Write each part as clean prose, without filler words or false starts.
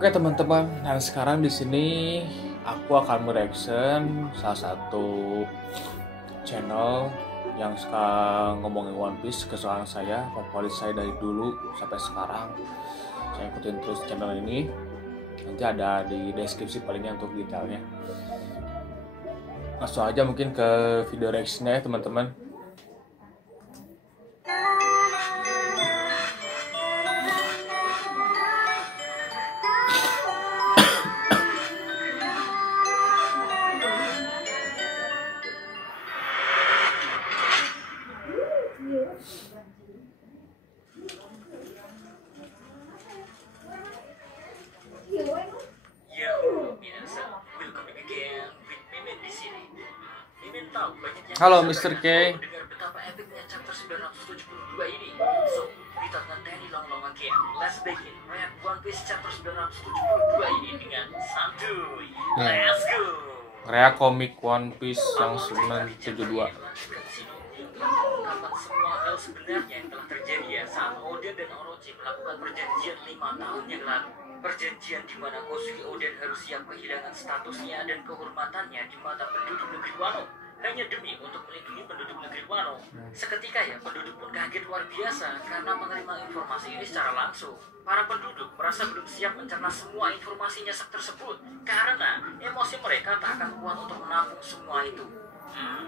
Oke teman-teman, nah sekarang di sini aku akan mereaction salah satu channel yang suka ngomongin One Piece kesukaan saya, favorit saya dari dulu sampai sekarang. Saya ikutin terus channel ini. Nanti ada di deskripsi palingnya untuk detailnya. Langsung aja mungkin ke video reactionnya ya teman-teman. Halo Mr. K. Dengar betapa epicnya chapter 972 ini. So, we talk Tani long again. Let's begin. React One Piece chapter 972 ini dengan santuy. Let's go. React komik One Piece yang 972. Mengungkapkan semua hal sebenarnya yang telah terjadi ya saat Oden dan Orochi melakukan perjanjian 5 tahun yang lalu. Perjanjian di mana Kozuki Oden harus siap kehilangan statusnya dan kehormatannya di mata penduduk negeri Wano hanya demi untuk melindungi penduduk negeri Wano. Seketika ya, penduduk pun kaget luar biasa karena menerima informasi ini secara langsung. Para penduduk merasa belum siap mencerna semua informasinya tersebut karena emosi mereka tak akan kuat untuk menampung semua itu.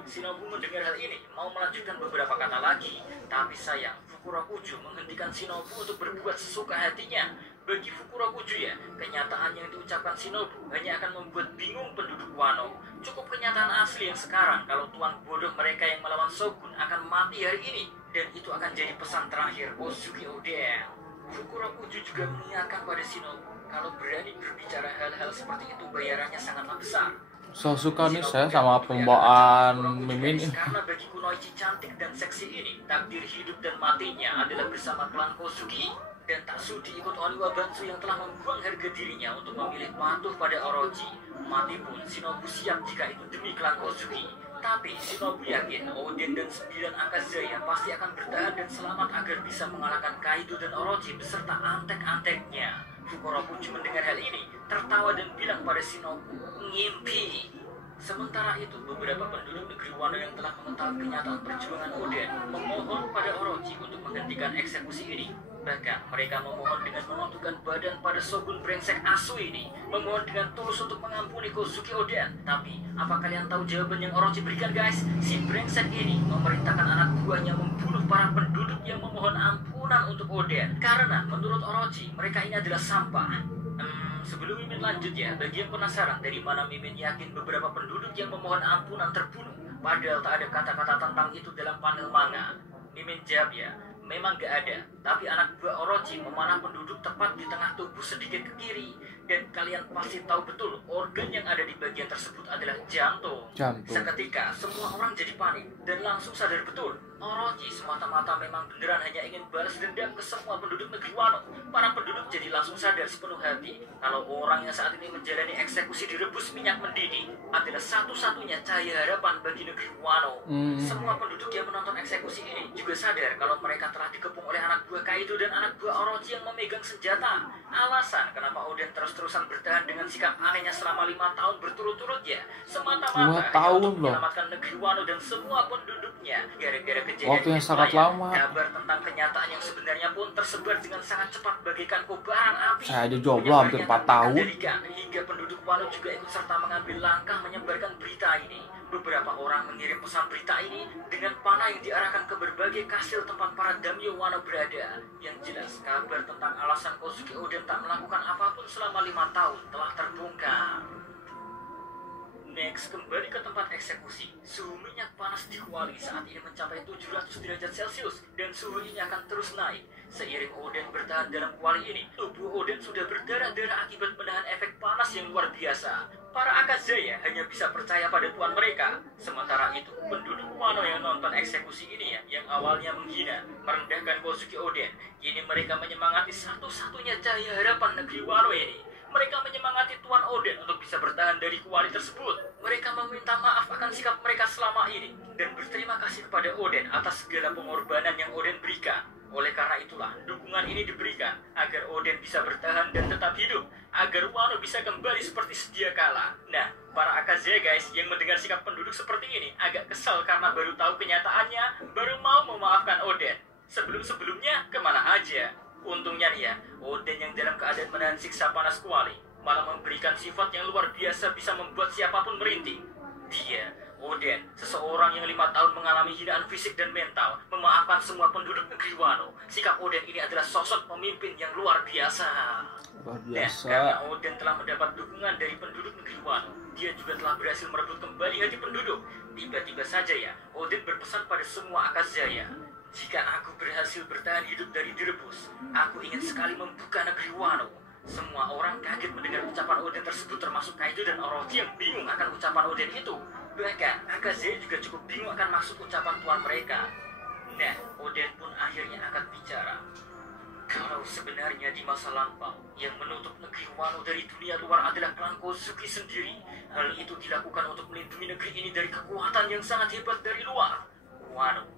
Shinobu mendengar hal ini, mau melanjutkan beberapa kata lagi, tapi sayang, Fukurokuju menghentikan Shinobu untuk berbuat sesuka hatinya. Bagi Fukurokuju ya, kenyataan yang diucapkan Shinobu hanya akan membuat bingung penduduk Wano. Cukup kenyataan asli yang sekarang kalau tuan bodoh mereka yang melawan Shogun akan mati hari ini, dan itu akan jadi pesan terakhir Kozuki Oden. Fukurokuju juga mengingatkan pada Shinobu kalau berani berbicara hal-hal seperti itu bayarannya sangatlah besar. So suka nih saya sama pembawaan Mimin ini. Karena bagi Kunoichi cantik dan seksi ini, takdir hidup dan matinya adalah bersama klan Kozuki. Dan tak sudi ikut Oniwa Bansu yang telah membuang harga dirinya untuk memilih patuh pada Orochi. Mati pun Shinobu siap jika itu demi klan Kozuki. Tapi Shinobu yakin Oden dan 9 Akazaya pasti akan bertahan dan selamat agar bisa mengalahkan Kaido dan Orochi beserta antek-anteknya. Fukurokuju mendengar hal ini, tertawa dan bilang pada Shinobu, ngimpi. Sementara itu, beberapa penduduk negeri Wano yang telah mengetahui kenyataan perjuangan Oden memohon pada Orochi untuk menghentikan eksekusi ini. Bahkan mereka memohon dengan menundukkan badan pada Shogun brengsek asu ini, memohon dengan tulus untuk mengampuni Kozuki Oden. Tapi, apa kalian tahu jawaban yang Orochi berikan guys? Si brengsek ini memerintahkan anak buahnya membunuh para penduduk yang memohon ampunan untuk Oden. Karena menurut Orochi, mereka ini adalah sampah. Sebelum Mimin lanjut ya, bagi yang penasaran dari mana Mimin yakin beberapa penduduk yang memohon ampunan terbunuh, padahal tak ada kata-kata tentang itu dalam panel manga. Mimin jawab ya, memang gak ada, tapi anak buah Orochi memanah penduduk tepat di tengah tubuh sedikit ke kiri. Dan kalian pasti tahu betul, organ yang ada di bagian tersebut adalah jantung. Seketika, semua orang jadi panik dan langsung sadar betul, Orochi semata-mata memang beneran hanya ingin balas dendam ke semua penduduk negeri Wano. Para penduduk jadi langsung sadar sepenuh hati kalau orang yang saat ini menjalani eksekusi direbus minyak mendidih adalah satu-satunya cahaya harapan bagi negeri Wano. Semua penduduk yang menonton eksekusi ini juga sadar kalau mereka telah dikepung oleh anak buah Kaido dan anak buah Orochi yang memegang senjata. Alasan kenapa Oden terus-terusan bertahan dengan sikap anehnya selama 5 tahun berturut-turut ya, semata-mata untuk menyelamatkan negeri Wano dan semua penduduknya. Gara-gara kejadian waktu yang sangat lama, kabar tentang kenyataan yang sebenarnya pun tersebar dengan sangat cepat bagaikan kobaran api. Saya aja jomblo hampir 4 tahun. Hingga penduduk Wano juga ikut serta mengambil langkah menyebarkan berita ini. Beberapa orang mengirim pesan berita ini dengan panah yang diarahkan ke berbagai kastil tempat para daimyo Wano berada. Yang jelas, kabar tentang alasan Kozuki Oden tak melakukan apapun selama 5 tahun telah terbongkar. Next, kembali ke tempat eksekusi. Suhu minyak panas di kuali saat ini mencapai 700 derajat Celcius dan suhu ini akan terus naik. Seiring Oden bertahan dalam kuali ini, tubuh Oden sudah berdarah-darah akibat menahan efek panas yang luar biasa. Para Akazaya hanya bisa percaya pada tuan mereka. Sementara itu, penduduk Wano yang nonton eksekusi ini ya, yang awalnya menghina, merendahkan Kozuki Oden, kini mereka menyemangati satu-satunya cahaya harapan negeri Wano ini. Mereka menyemangati Tuan Oden untuk bisa bertahan dari kuali tersebut. Mereka meminta maaf akan sikap mereka selama ini dan berterima kasih kepada Oden atas segala pengorbanan yang Oden berikan. Oleh karena itulah, dukungan ini diberikan agar Oden bisa bertahan dan tetap hidup, agar bisa kembali seperti sedia kala. Nah, para Akaze guys yang mendengar sikap penduduk seperti ini agak kesal karena baru tahu kenyataannya, baru mau memaafkan Oden. Sebelum-sebelumnya kemana aja? Untungnya nih ya, Oden yang dalam keadaan menahan siksa panas kuali malah memberikan sifat yang luar biasa bisa membuat siapapun merintih. Dia, Oden, seseorang yang 5 tahun mengalami hinaan fisik dan mental, memaafkan semua penduduk negeri Wano. Sikap Oden ini adalah sosok pemimpin yang luar biasa. Luar biasa. Karena Oden telah mendapat dukungan dari penduduk negeri Wano, dia juga telah berhasil merebut kembali hati penduduk. Tiba-tiba saja ya, Oden berpesan pada semua Akazaya. Jika aku berhasil bertahan hidup dari direbus, aku ingin sekali membuka negeri Wano. Semua orang kaget mendengar ucapan Oden tersebut, termasuk Kaido dan Orochi yang bingung akan ucapan Oden itu. Bahkan, Akaze juga cukup bingung akan maksud ucapan tuan mereka. Nah, Oden pun akhirnya akan bicara. Kalau sebenarnya di masa lampau, yang menutup negeri Wano dari dunia luar adalah klan Kozuki sendiri, hal itu dilakukan untuk melindungi negeri ini dari kekuatan yang sangat hebat dari luar. Wano,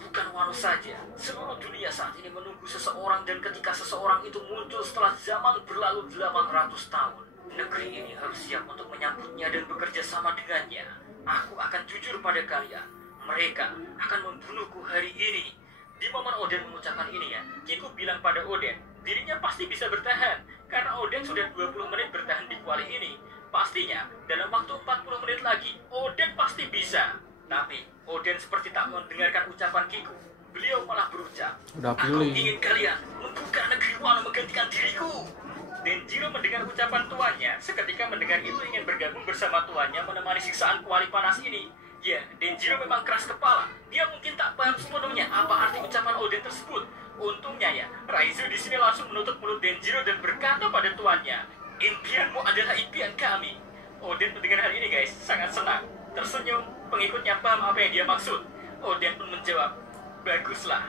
bukan Wano saja. Seluruh dunia saat ini menunggu seseorang, dan ketika seseorang itu muncul setelah zaman berlalu 800 tahun, negeri ini harus siap untuk menyambutnya dan bekerja sama dengannya. Aku akan jujur pada kalian, mereka akan membunuhku hari ini. Di momen Oden mengucapkan ini ya, Kiku bilang pada Oden, dirinya pasti bisa bertahan, karena Oden sudah 20 menit bertahan di kuali ini. Pastinya, dalam waktu 40 menit lagi, Oden pasti bisa. Tapi, Oden seperti tak mendengarkan ucapan Kiku. Beliau malah berucap, aku ingin kalian membuka negeri Wano menggantikan diriku. Denjiro mendengar ucapan tuannya, seketika mendengar itu ingin bergabung bersama tuannya menemani siksaan kuali panas ini. Ya, Denjiro memang keras kepala. Dia mungkin tak paham sepenuhnya apa arti ucapan Oden tersebut. Untungnya ya, Raizu di sini langsung menutup mulut Denjiro dan berkata pada tuannya, impianmu adalah impian kami. Oden mendengar hal ini guys, sangat senang. Tersenyum, pengikutnya paham apa yang dia maksud. Oden pun menjawab, baguslah.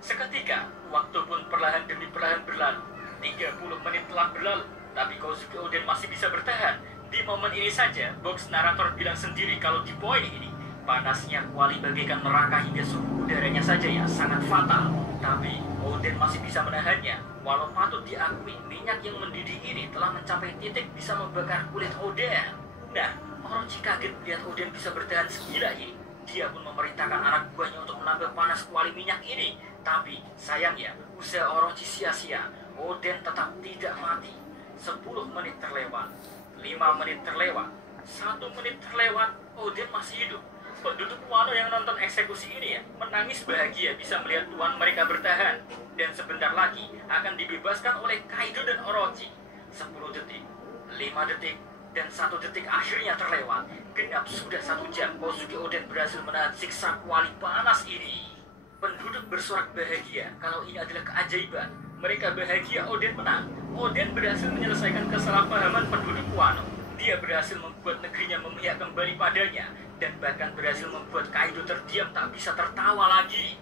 Seketika, waktu pun perlahan demi perlahan berlalu. 30 menit telah berlalu, tapi Kozuki Oden masih bisa bertahan. Di momen ini saja, box narator bilang sendiri kalau di poin ini, panasnya kuali bagaikan neraka hingga suhu udaranya saja ya sangat fatal. Tapi Oden masih bisa menahannya. Walau patut diakui, minyak yang mendidih ini telah mencapai titik bisa membakar kulit Oden. Nah, Orochi kaget melihat Oden bisa bertahan segila ini. Dia pun memerintahkan anak buahnya untuk menambah panas kuali minyak ini. Tapi sayangnya, usaha Orochi sia-sia. Oden tetap tidak mati. 10 menit terlewat, 5 menit terlewat, 1 menit terlewat, Oden masih hidup. Penduduk Wano yang nonton eksekusi ini ya, menangis bahagia bisa melihat tuan mereka bertahan. Dan sebentar lagi akan dibebaskan oleh Kaido dan Orochi. 10 detik, 5 detik, dan 1 detik akhirnya terlewat. Genap sudah 1 jam Kozuki Oden berhasil menahan siksa kuali panas ini. Penduduk bersorak bahagia kalau ini adalah keajaiban. Mereka bahagia Oden menang. Oden berhasil menyelesaikan kesalahpahaman penduduk Wano. Dia berhasil membuat negerinya memihak kembali padanya, dan bahkan berhasil membuat Kaido terdiam tak bisa tertawa lagi.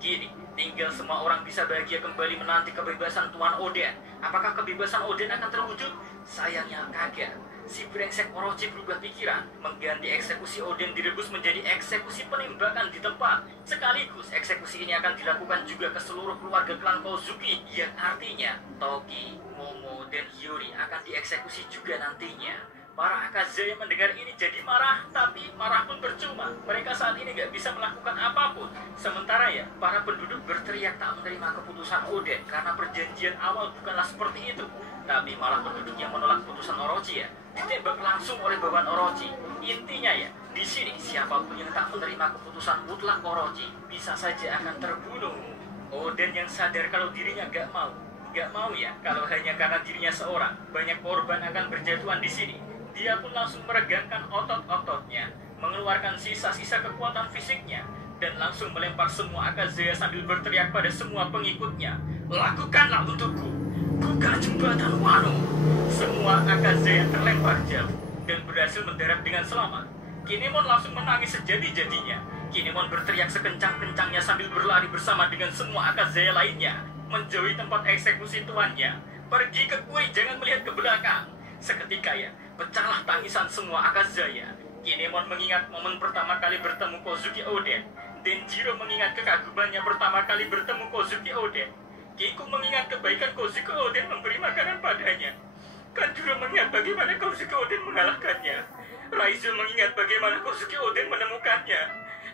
Kini, tinggal semua orang bisa bahagia kembali menanti kebebasan Tuan Oden. Apakah kebebasan Oden akan terwujud? Sayangnya kaget. Si brengsek Orochi berubah pikiran, mengganti eksekusi Oden direbus menjadi eksekusi penembakan di tempat. Sekaligus eksekusi ini akan dilakukan juga ke seluruh keluarga klan Kozuki, yang artinya Toki, Momo, dan Hiyori akan dieksekusi juga nantinya. Para Akazaya mendengar ini jadi marah, tapi marah pun percuma. Mereka saat ini gak bisa melakukan apapun. Sementara ya, para penduduk berteriak tak menerima keputusan Oden karena perjanjian awal bukanlah seperti itu. Tapi malah penduduk yang menolak keputusan Orochi ya, ditembak langsung oleh bawahan Orochi. Intinya ya, di sini siapapun yang tak menerima keputusan mutlak Orochi bisa saja akan terbunuh. Oden yang sadar kalau dirinya gak mau ya, kalau hanya karena dirinya seorang, banyak korban akan berjatuhan di sini. Dia pun langsung meregangkan otot-ototnya, mengeluarkan sisa-sisa kekuatan fisiknya, dan langsung melempar semua Akazaya sambil berteriak pada semua pengikutnya, lakukanlah untukku, buka jembatan Wano. Semua Akazaya terlempar jauh dan berhasil mendarat dengan selamat. Kinemon langsung menangis sejadi-jadinya. Kinemon berteriak sekencang-kencangnya sambil berlari bersama dengan semua Akazaya lainnya, menjauhi tempat eksekusi tuannya. Pergi ke kue, jangan melihat ke belakang. Seketika ya, pecahlah tangisan semua Akazaya. Kinemon mengingat momen pertama kali bertemu Kozuki Oden. Denjiro mengingat kekagumannya pertama kali bertemu Kozuki Oden. Kiku mengingat kebaikan Kozuki Oden memberi makanan padanya. Kanjuro mengingat bagaimana Kozuki Oden mengalahkannya. Raizo mengingat bagaimana Kozuki Oden menemukannya.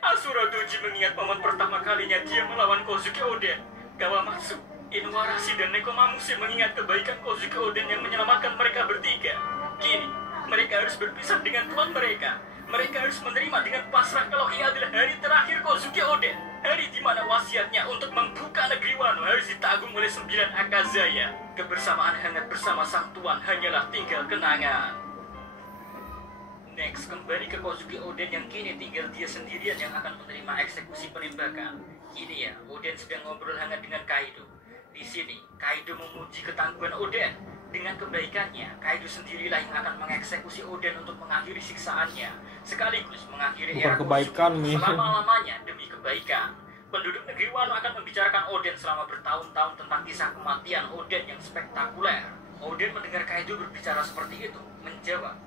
Asura Doji mengingat momen pertama kalinya dia melawan Kozuki Oden. Kawamatsu, Inuarashi, dan Nekomamushi mengingat kebaikan Kozuki Oden yang menyelamatkan mereka bertiga. Kini, mereka harus berpisah dengan tuan mereka. Mereka harus menerima dengan pasrah kalau ini adalah hari terakhir Kozuki Oden. Hari di mana wasiatnya untuk membuka negeri Wano harus ditanggung oleh 9 Akazaya. Kebersamaan hangat bersama sang tuan hanyalah tinggal kenangan. Next, kembali ke Kozuki Oden yang kini tinggal dia sendirian yang akan menerima eksekusi penembakan. Ini ya, Oden sedang ngobrol hangat dengan Kaido. Di sini, Kaido memuji ketangguhan Oden. Dengan kebaikannya, Kaido sendirilah yang akan mengeksekusi Oden untuk mengakhiri siksaannya, sekaligus mengakhiri era Kozuki selama-lamanya demi kebaikan. Penduduk negeri Wano akan membicarakan Oden selama bertahun-tahun tentang kisah kematian Oden yang spektakuler. Oden mendengar Kaido berbicara seperti itu, menjawab,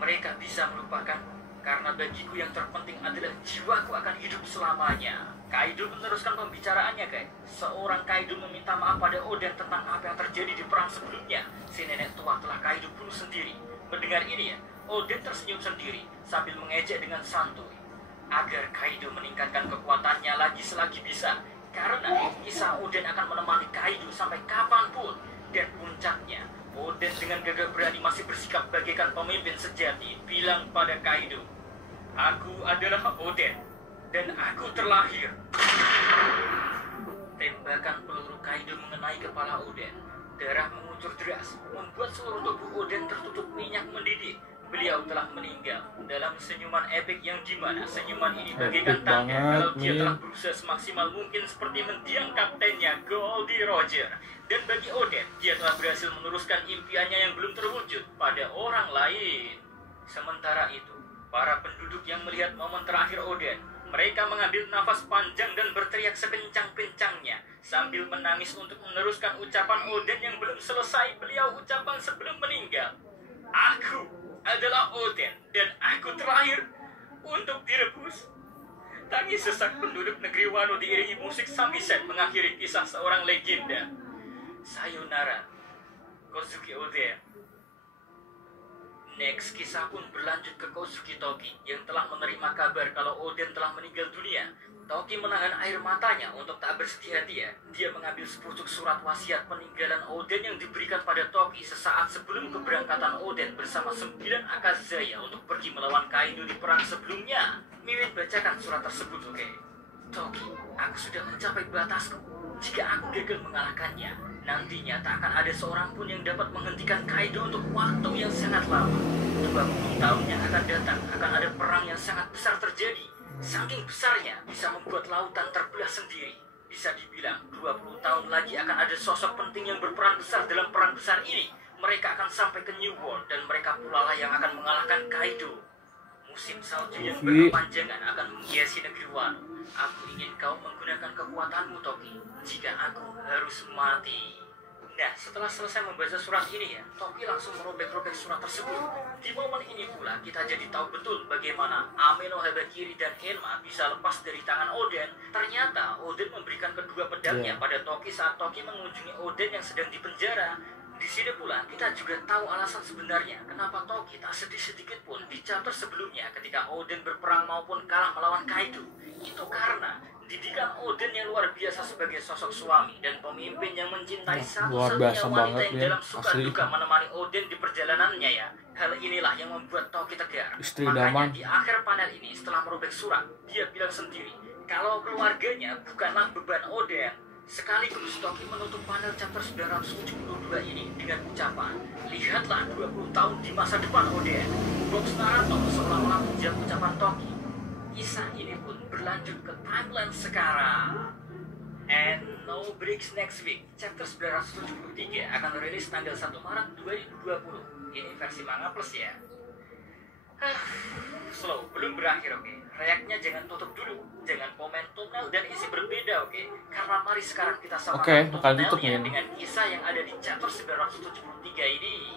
"Mereka bisa melupakan, karena bagiku yang terpenting adalah jiwaku akan hidup selamanya." Kaido meneruskan pembicaraannya, guys. Seorang Kaido meminta maaf pada Oden tentang apa yang terjadi di perang sebelumnya. Si nenek tua telah Kaido bunuh sendiri. Mendengar ini ya, Oden tersenyum sendiri sambil mengejek dengan santuy. Agar Kaido meningkatkan kekuatannya lagi selagi bisa. Karena kisah Oden akan menemani Kaido sampai kapanpun. Dan puncaknya, Oden dengan gagah berani masih bersikap bagaikan pemimpin sejati, bilang pada Kaido, "Aku adalah Oden, dan aku terlahir." Tembakan peluru Kaido mengenai kepala Oden. Darah mengucur deras, membuat seluruh tubuh Oden tertutup minyak mendidih. Beliau telah meninggal dalam senyuman epik yang dimana senyuman ini bagaikan tanda kalau dia telah berusaha semaksimal mungkin seperti mendiang kaptennya Goldie Roger. Dan bagi Oden, dia telah berhasil meneruskan impiannya yang belum terwujud pada orang lain. Sementara itu, para penduduk yang melihat momen terakhir Oden, mereka mengambil nafas panjang dan berteriak sekencang-kencangnya sambil menangis untuk meneruskan ucapan Oden yang belum selesai beliau ucapan sebelum meninggal. "Aku adalah Oden dan aku terlahir untuk direbus." Tangis sesak penduduk negeri Wano diiringi musik samisen mengakhiri kisah seorang legenda. Sayonara, Kozuki Oden. Next, kisah pun berlanjut ke Kozuki Toki yang telah menerima kabar kalau Oden telah meninggal dunia. Toki menahan air matanya untuk tak bersedih hati ya. Dia mengambil sepucuk surat wasiat peninggalan Oden yang diberikan pada Toki sesaat sebelum keberangkatan Oden bersama 9 Akazaya untuk pergi melawan Kaido di perang sebelumnya. Mimin bacakan surat tersebut, oke? "Toki, aku sudah mencapai batasku. Jika aku gagal mengalahkannya, nantinya tak akan ada seorang pun yang dapat menghentikan Kaido untuk waktu yang sangat lama. 20 tahun yang akan datang akan ada perang yang sangat besar terjadi. Saking besarnya bisa membuat lautan terbelah sendiri. Bisa dibilang 20 tahun lagi akan ada sosok penting yang berperan besar dalam perang besar ini. Mereka akan sampai ke New World dan mereka pula lah yang akan mengalahkan Kaido. Musim salju yang berkepanjangan akan menghiasi negeri Wano. Aku ingin kau menggunakan kekuatanmu, Toki, jika aku harus mati." Nah, setelah selesai membaca surat ini ya, Toki langsung merobek-robek surat tersebut. Di momen ini pula kita jadi tahu betul bagaimana Ame no Habakiri dan Enma bisa lepas dari tangan Oden. Ternyata Oden memberikan kedua pedangnya pada Toki saat Toki mengunjungi Oden yang sedang dipenjara. Di sini pula kita juga tahu alasan sebenarnya kenapa Toki tak sedih sedikit pun di chapter sebelumnya ketika Oden berperang maupun kalah melawan Kaido. Itu karena didikan Oden yang luar biasa sebagai sosok suami dan pemimpin yang mencintai satu-satunya wanita yang dalam suka duka menemani Oden di perjalanannya ya. Hal inilah yang membuat Toki tegar. Makanya di akhir panel ini setelah merobek surat, dia bilang sendiri kalau keluarganya bukanlah beban Oden. Sekaligus Toki menutup panel chapter 972 ini dengan ucapan, "Lihatlah 20 tahun di masa depan Oden." Box narator seolah-olah menjawab ucapan Toki. Kisah ini pun berlanjut ke timeline sekarang. And no breaks next week. Chapter 973 akan rilis tanggal 1 Maret 2020. Ini versi manga plus ya. Slow, belum berakhir, oke? Reaknya jangan tutup dulu. Jangan komen thumbnail dan isi berbeda, oke? Karena mari sekarang kita samakan thumbnailnya dengan kisah yang ada di chapter 973 ini.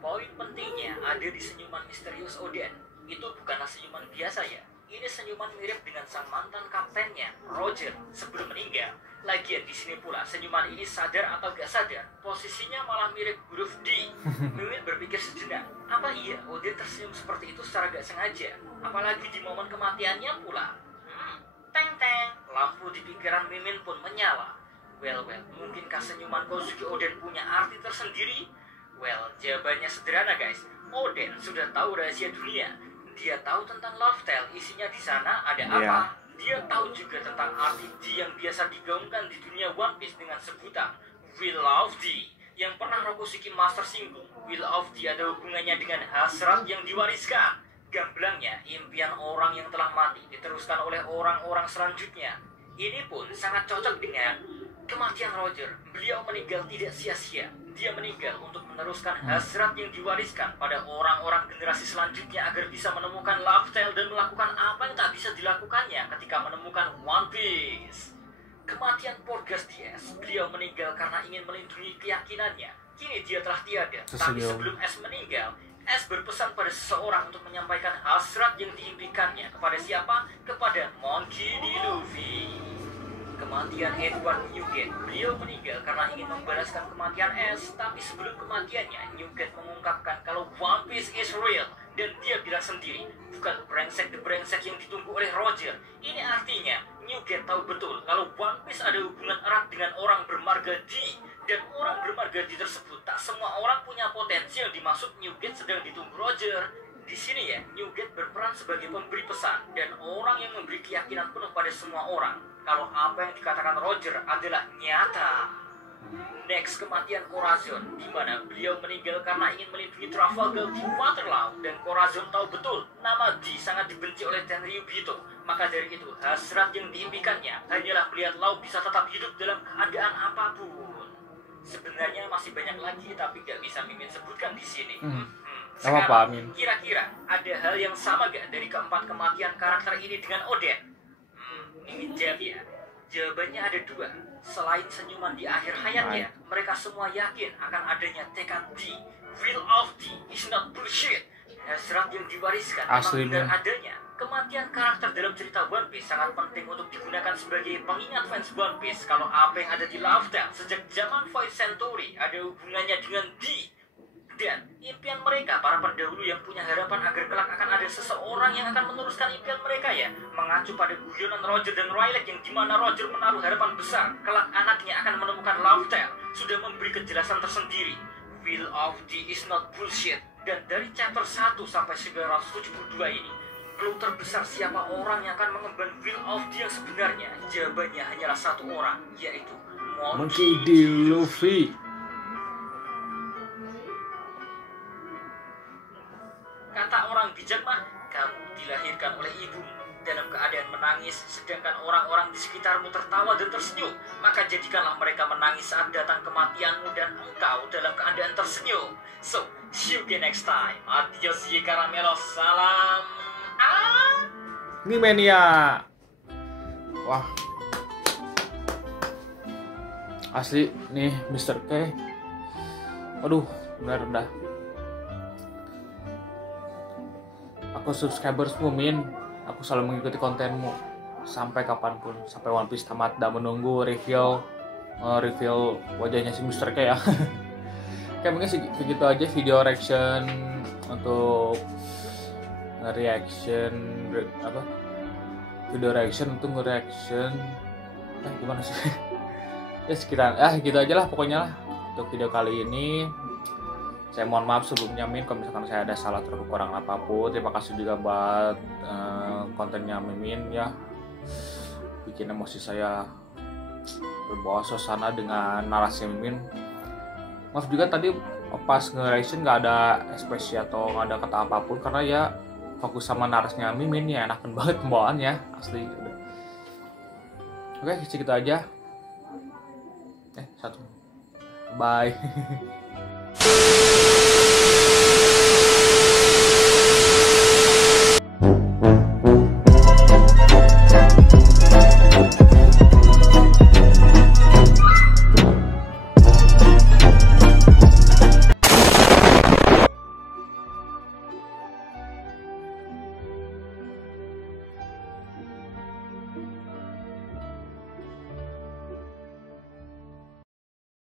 Poin pentingnya ada di senyuman misterius Oden. Itu bukanlah senyuman biasa ya. Ini senyuman mirip dengan sang mantan kaptennya, Roger, sebelum meninggal. Lagian di sini pula senyuman ini sadar atau gak sadar, posisinya malah mirip huruf D. Mimin berpikir sejenak, apa iya Odin tersenyum seperti itu secara gak sengaja? Apalagi di momen kematiannya pula. Teng teng, lampu di pikiran Mimin pun menyala. Well, mungkinkah senyuman Kozuki Oden punya arti tersendiri? Well, jawabannya sederhana guys. Oden sudah tahu rahasia dunia. Dia tahu tentang Love Tale, isinya di sana ada apa? Dia tahu juga tentang arti D yang biasa digaungkan di dunia One Piece dengan sebutan Will of D, yang pernah Rokushiki Master singgung. Will of D ada hubungannya dengan hasrat yang diwariskan. Gamblangnya, impian orang yang telah mati diteruskan oleh orang-orang selanjutnya. Ini pun sangat cocok dengan kematian Roger. Beliau meninggal tidak sia-sia. Dia meninggal untuk meneruskan hasrat yang diwariskan pada orang-orang generasi selanjutnya agar bisa menemukan Love Tale dan melakukan apa yang tak bisa dilakukannya ketika menemukan One Piece. Kematian Porgas Diaz, beliau meninggal karena ingin melindungi keyakinannya. Kini dia telah tiada, tapi sebelum S meninggal, S berpesan pada seseorang untuk menyampaikan hasrat yang diimpikannya kepada siapa? Kepada Monkey D. Luffy. Kematian Edward Newgate, beliau meninggal karena ingin membalaskan kematian S, tapi sebelum kematiannya, Newgate mengungkapkan kalau One Piece is real, dan dia bilang sendiri, bukan brengsek the brengsek yang ditunggu oleh Roger. Ini artinya, Newgate tahu betul kalau One Piece ada hubungan erat dengan orang bermarga D, dan orang bermarga D tersebut tak semua orang punya potensi yang dimaksud Newgate sedang ditunggu Roger. Di sini ya, Newgate berperan sebagai pemberi pesan dan orang yang memberi keyakinan penuh pada semua orang kalau apa yang dikatakan Roger adalah nyata. Next, kematian Corazon, di mana beliau meninggal karena ingin melindungi Trafalgar di Waterloo, dan Corazon tahu betul nama D sangat dibenci oleh Tenryubito. Maka dari itu, hasrat yang diimpikannya hanyalah melihat Lau bisa tetap hidup dalam keadaan apapun. Sebenarnya masih banyak lagi, tapi gak bisa Mimin sebutkan di sini. Sekarang, kira-kira ada hal yang sama gak dari keempat kematian karakter ini dengan Oden? Ingin jawab ya? Jawabannya ada dua. Selain senyuman di akhir hayatnya, mereka semua yakin akan adanya tekad D. Will of D is not bullshit. Hasrat yang diwariskan memang benar adanya. Kematian karakter dalam cerita One Piece sangat penting untuk digunakan sebagai pengingat fans One Piece kalau apa yang ada di Love Tale sejak zaman Void Century ada hubungannya dengan D. Dan impian mereka, para pendahulu yang punya harapan agar kelak akan ada seseorang yang akan meneruskan impian mereka ya, mengacu pada guyonan Roger dan Rayleigh yang dimana Roger menaruh harapan besar kelak anaknya akan menemukan Love Tale, sudah memberi kejelasan tersendiri. Will of D is not bullshit. Dan dari chapter 1 sampai 972 ini, clue terbesar siapa orang yang akan mengemban Will of D yang sebenarnya, jawabannya hanyalah satu orang, yaitu Monkey D. Luffy. Kata orang bijak mah, kamu dilahirkan oleh ibu dalam keadaan menangis, sedangkan orang-orang di sekitarmu tertawa dan tersenyum. Maka jadikanlah mereka menangis saat datang kematianmu dan engkau dalam keadaan tersenyum. So, see you again next time. Adios ye caramelo, salam. Ini mania. Wah. Asli nih Mr. K. Aduh, benar-benar. Aku subscribersmu Min, aku selalu mengikuti kontenmu sampai kapanpun, sampai One Piece tamat, dan menunggu review wajahnya si Mr. K ya. Oke, mungkin segitu aja video reaction untuk video reaction untuk reaction gimana sih ya sekitar gitu aja lah pokoknya lah untuk video kali ini. Saya mohon maaf sebelumnya Min kalau misalkan saya ada salah atau kekurangan apapun. Terima kasih juga buat kontennya Mimin ya, bikin emosi saya berbawa suasana dengan narasi Mimin. Maaf juga tadi pas nge-reaction nggak ada ekspresi atau nggak ada kata apapun karena ya fokus sama narasinya Mimin ya, enakan banget pembawaannya asli. Oke, segitu aja. Bye.